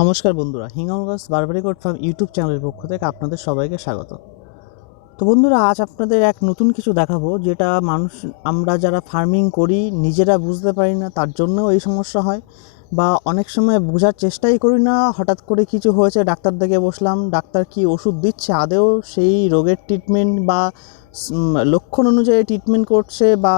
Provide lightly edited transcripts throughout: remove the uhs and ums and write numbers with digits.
নমস্কার বন্ধুরা, হিঙ্গলগঞ্জ বারবারি code farm YouTube চ্যানেলের পক্ষ থেকে আপনাদের সবাইকে স্বাগত। তো বন্ধুরা, আজ আপনাদের এক নতুন কিছু দেখাবো, যেটা আমরা যারা ফার্মিং করি নিজেরা বুঝতে পারি না, তার জন্যও এই সমস্যা হয়, বা অনেক সময় বোঝার চেষ্টাই করি না। হঠাৎ করে কিছু হয়েছে, ডাক্তার দেখে বসলাম, ডাক্তার কি ওষুধ দিচ্ছে, আদেও সেই রোগের ট্রিটমেন্ট বা লক্ষণ অনুযায়ী ট্রিটমেন্ট করছে, বা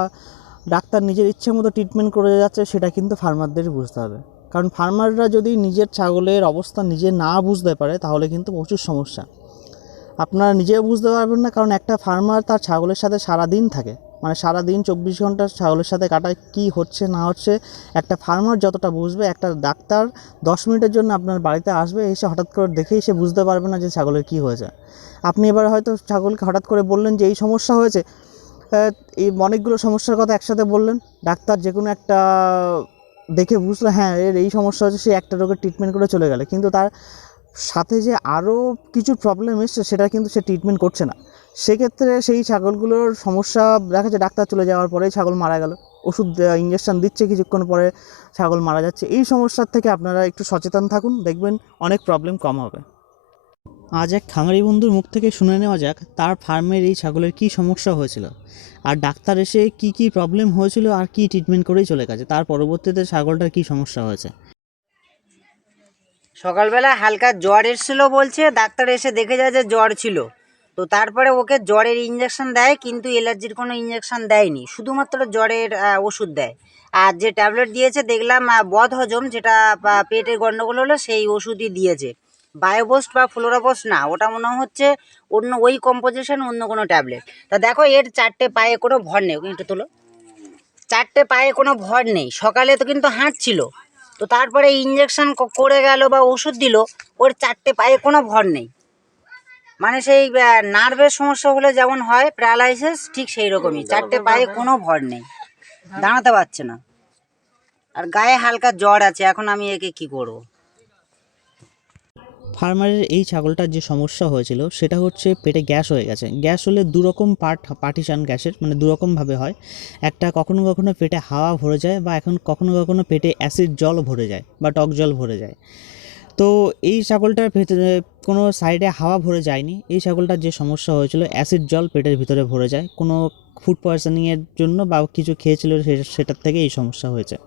ডাক্তার নিজের ইচ্ছে মতো ট্রিটমেন্ট করে যাচ্ছে, সেটা কিন্তু ফার্মারদের বুঝতে হবে। কারণ ফার্মাররা যদি নিজের ছাগলের অবস্থা নিজে না বুঝতে পারে, তাহলে কিন্তু প্রচুর সমস্যা। আপনারা নিজেও বুঝতে পারবেন না, কারণ একটা ফার্মার তার ছাগলের সাথে সারাদিন থাকে, মানে সারাদিন 24 ঘন্টা ছাগলের সাথে কাটায়, কী হচ্ছে না হচ্ছে একটা ফার্মার যতটা বুঝবে, একটা ডাক্তার 10 মিনিটের জন্য আপনার বাড়িতে আসবে, এসে হঠাৎ করে দেখেই সে বুঝতে পারবে না যে ছাগলের কী হয়েছে। আপনি এবার হয়তো ছাগলকে হঠাৎ করে বললেন যে এই সমস্যা হয়েছে, এই অনেকগুলো সমস্যার কথা একসাথে বললেন, ডাক্তার যে কোনো একটা দেখে বুঝলো হ্যাঁ এর এই সমস্যা হচ্ছে, সে একটা রোগের ট্রিটমেন্ট করে চলে গেলে, কিন্তু তার সাথে যে আরও কিছু প্রবলেম এসছে সেটা কিন্তু সে ট্রিটমেন্ট করছে না। সেক্ষেত্রে সেই ছাগলগুলোর সমস্যা দেখা যাচ্ছে, ডাক্তার চলে যাওয়ার পরেই ছাগল মারা গেল, ওষুধ ইঞ্জেকশন দিচ্ছে, কিছুক্ষণ পরে ছাগল মারা যাচ্ছে। এই সমস্যার থেকে আপনারা একটু সচেতন থাকুন, দেখবেন অনেক প্রবলেম কম হবে। আজ এক খামারি বন্ধুর মুখ থেকে শুনে নেওয়া যাক তার ফার্মের এই ছাগলের কী সমস্যা হয়েছিল, আর ডাক্তার এসে কি কি প্রবলেম হয়েছিল আর কি ট্রিটমেন্ট করেই চলে গেছে, তার পরবর্তীতে ছাগলটার কী সমস্যা হয়েছে। সকালবেলা হালকা জ্বর এসেছিল বলছে, ডাক্তার এসে দেখে যায় যে জ্বর ছিল। তো তারপরে ওকে জ্বরের ইঞ্জেকশন দেয়, কিন্তু অ্যালার্জির কোনো ইঞ্জেকশন দেয়নি, শুধুমাত্র জ্বরের ওষুধ দেয়। আর যে ট্যাবলেট দিয়েছে দেখলাম বদহজম, যেটা পেটের গন্ডগোল হলো, সেই ওষুধই দিয়েছে। বায়োবোস্ট বা ফ্লোরাবোস্ট না, ওটা মনে হচ্ছে অন্য ওই কম্পোজিশন, অন্য কোনো ট্যাবলেট। তা দেখো, এর 4টে পায়ে কোনো ভর নেই, একটু তোলো। 4টে পায়ে কোনো ভর নেই, সকালে তো কিন্তু হাঁটছিল। তো তারপরে ইঞ্জেকশন করে গেল বা ওষুধ দিল, ওর 4টে পায়ে কোনো ভর নেই। মানে সেই নার্ভের সমস্যা হলে যেমন হয় প্যারালাইসিস, ঠিক সেই রকমই 4টে পায়ে কোনো ভর নেই, দাঁড়াতে পারছে না। আর গায়ে হালকা জ্বর আছে। এখন আমি একে কি করব? ফার্মারের এই ছাগলটার যে সমস্যা হয়েছিল সেটা হচ্ছে পেটে গ্যাস হয়ে গেছে। গ্যাস হলে দুরকম পার্টিশান গ্যাসের, মানে দুরকমভাবে হয়। একটা কখনো কখনো পেটে হাওয়া ভরে যায়, বা এখন কখনো কখনো পেটে অ্যাসিড জল ভরে যায় বা টক জল ভরে যায়। তো এই ছাগলটার ভেতরে কোনো সাইডে হাওয়া ভরে যায়নি, এই ছাগলটার যে সমস্যা হয়েছিল অ্যাসিড জল পেটের ভিতরে ভরে যায়, কোনো ফুড পয়জনিংয়ের জন্য বা কিছু খেয়েছিল সেটার থেকে এই সমস্যা হয়েছে।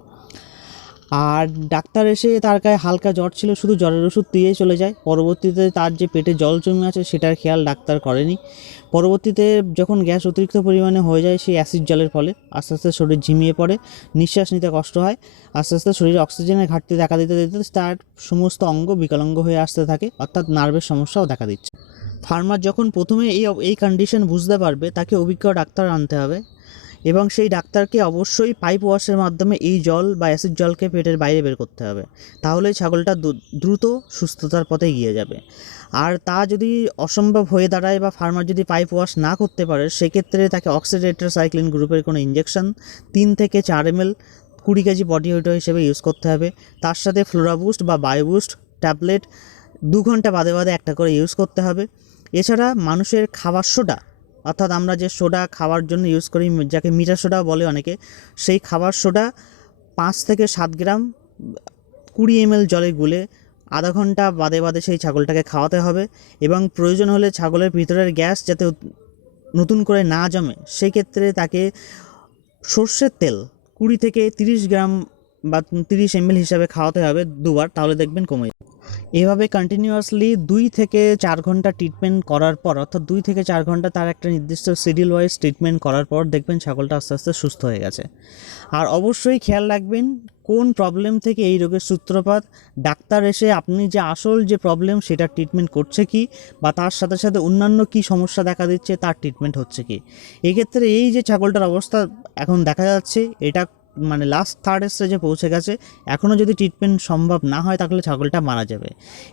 আর ডাক্তার এসে তার গায়ে হালকা জ্বর ছিল, শুধু জ্বরের ওষুধ দিয়েই চলে যায়। পরবর্তীতে তার যে পেটে জল জমে আছে সেটার খেয়াল ডাক্তার করেনি। পরবর্তীতে যখন গ্যাস অতিরিক্ত পরিমাণে হয়ে যায় সেই অ্যাসিড জলের ফলে আস্তে আস্তে শরীর ঝিমিয়ে পড়ে, নিঃশ্বাস নিতে কষ্ট হয়, আস্তে আস্তে শরীরে অক্সিজেনের ঘাটতি দেখা দিতে দিতে তার সমস্ত অঙ্গ বিকলাঙ্গ হয়ে আসতে থাকে, অর্থাৎ নার্ভের সমস্যাও দেখা দিচ্ছে। ফার্মার যখন প্রথমে এই কন্ডিশন বুঝতে পারবে, তাকে অভিজ্ঞ ডাক্তার আনতে হবে, এবং সেই ডাক্তারকে অবশ্যই পাইপ ওয়াশের মাধ্যমে এই জল বা অ্যাসিড জলকে পেটের বাইরে বের করতে হবে, তাহলেই ছাগলটা দ্রুত সুস্থতার পথে এগিয়ে যাবে। আর তা যদি অসম্ভব হয়ে দাঁড়ায় বা ফার্মার যদি পাইপ ওয়াশ না করতে পারে, সেক্ষেত্রে তাকে অক্সিডেট্রাসাইক্লিন গ্রুপের কোনো ইঞ্জেকশন 3 থেকে 4 ml 20 কেজি বডি ওয়েট হিসেবে ইউজ করতে হবে। তার সাথে ফ্লোরাবুস্ট বা বায়োবুস্ট ট্যাবলেট 2 ঘন্টা বাদে বাদে একটা করে ইউজ করতে হবে। এছাড়া মানুষের খাবার সোডা, অর্থাৎ আমরা যে সোডা খাওয়ার জন্য ইউজ করি, যাকে মিঠা সোডা বলে অনেকে, সেই খাবার সোডা 5 থেকে 7 গ্রাম 20 ml জলে গুলে আধা ঘন্টা বাদে বাদে সেই ছাগলটাকে খাওয়াতে হবে। এবং প্রয়োজন হলে ছাগলের ভিতরের গ্যাস যাতে নতুন করে না জমে, সেই ক্ষেত্রে তাকে সর্ষের তেল 20 থেকে 30 গ্রাম বা 30 ml হিসাবে খাওয়াতে হবে দুবার, তাহলে দেখবেন কমে যাবে। এভাবে কন্টিনিউয়াসলি 2 থেকে 4 ঘন্টা ট্রিটমেন্ট করার পর, অর্থাৎ 2 থেকে 4 ঘন্টা তার একটা নির্দিষ্ট শিডিউল ওয়াইজ ট্রিটমেন্ট করার পর দেখবেন ছাগলটা আস্তে আস্তে সুস্থ হয়ে গেছে। আর অবশ্যই খেয়াল রাখবেন কোন প্রবলেম থেকে এই রোগের সূত্রপাত, ডাক্তার এসে আপনি যে আসল যে প্রবলেম সেটা ট্রিটমেন্ট করছে কি, বা তার সাথে সাথে অন্যান্য কি সমস্যা দেখা দিচ্ছে তার ট্রিটমেন্ট হচ্ছে কি। এক্ষেত্রে এই যে ছাগলটার অবস্থা এখন দেখা যাচ্ছে, এটা মানে লাস্ট থার্ড স্টেজে পৌঁছে গেছে, এখনও যদি ট্রিটমেন্ট সম্ভব না হয় তাহলে ছাগলটা মারা যাবে।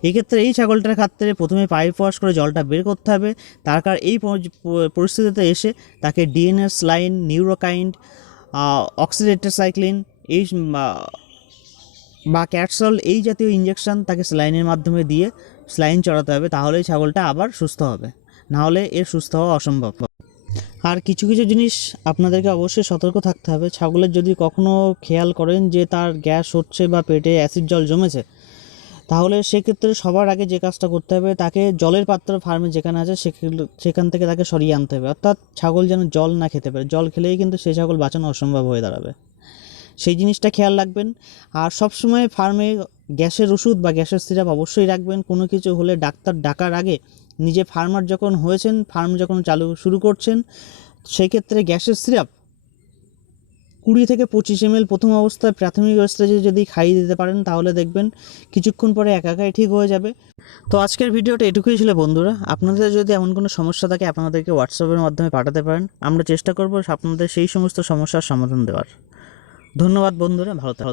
এক্ষেত্রে এই ছাগলটার ক্ষেত্রে প্রথমে পাইপ ওয়াশ করে জলটা বের করতে হবে। তার কারণ এই পরিস্থিতিতে এসে তাকে ডিএনএস লাইন, নিউরোকাইন্ড, অক্সিডেট্রাসাইক্লিন এই বা ক্যাটসল এই জাতীয় ইঞ্জেকশন তাকে স্যালাইনের মাধ্যমে দিয়ে স্যালাইন চড়াতে হবে, তাহলেই ছাগলটা আবার সুস্থ হবে, নাহলে এর সুস্থ হওয়া অসম্ভব। আর কিছু কিছু জিনিস আপনাদেরকে অবশ্যই সতর্ক থাকতে হবে। ছাগলের যদি কখনো খেয়াল করেন যে তার গ্যাস হচ্ছে বা পেটে অ্যাসিড জল জমেছে, তাহলে সেক্ষেত্রে সবার আগে যে কাজটা করতে হবে, তাকে জলের পাত্র ফার্মে যেখানে আছে সেখান থেকে তাকে সরিয়ে আনতে হবে, অর্থাৎ ছাগল যেন জল না খেতে পারে। জল খেলেই কিন্তু সেই ছাগল বাঁচানো অসম্ভব হয়ে দাঁড়াবে, সেই জিনিসটা খেয়াল রাখবেন। আর সবসময় ফার্মে গ্যাসের ওষুধ বা গ্যাসের সিরাপ অবশ্যই রাখবেন। কোনো কিছু হলে ডাক্তার ডাকার আগে নিজে ফার্মার যখন হয়েছেন, ফার্ম যখন শুরু করছেন, সেই ক্ষেত্রে গ্যাসের সিরাপ 20 থেকে 25 ml প্রথম অবস্থায়, প্রাথমিক অবস্থায় যদি খাইয়ে দিতে পারেন, তাহলে দেখবেন কিছুক্ষণ পরে একাই ঠিক হয়ে যাবে। তো আজকের ভিডিওটা এটুকুই ছিল বন্ধুরা। আপনাদের যদি এমন কোনো সমস্যা থাকে আপনাদেরকে হোয়াটসঅ্যাপের মাধ্যমে পাঠাতে পারেন, আমরা চেষ্টা করব আপনাদের সেই সমস্ত সমস্যার সমাধান দেওয়ার। ধন্যবাদ বন্ধুরা, ভালো থাকুন।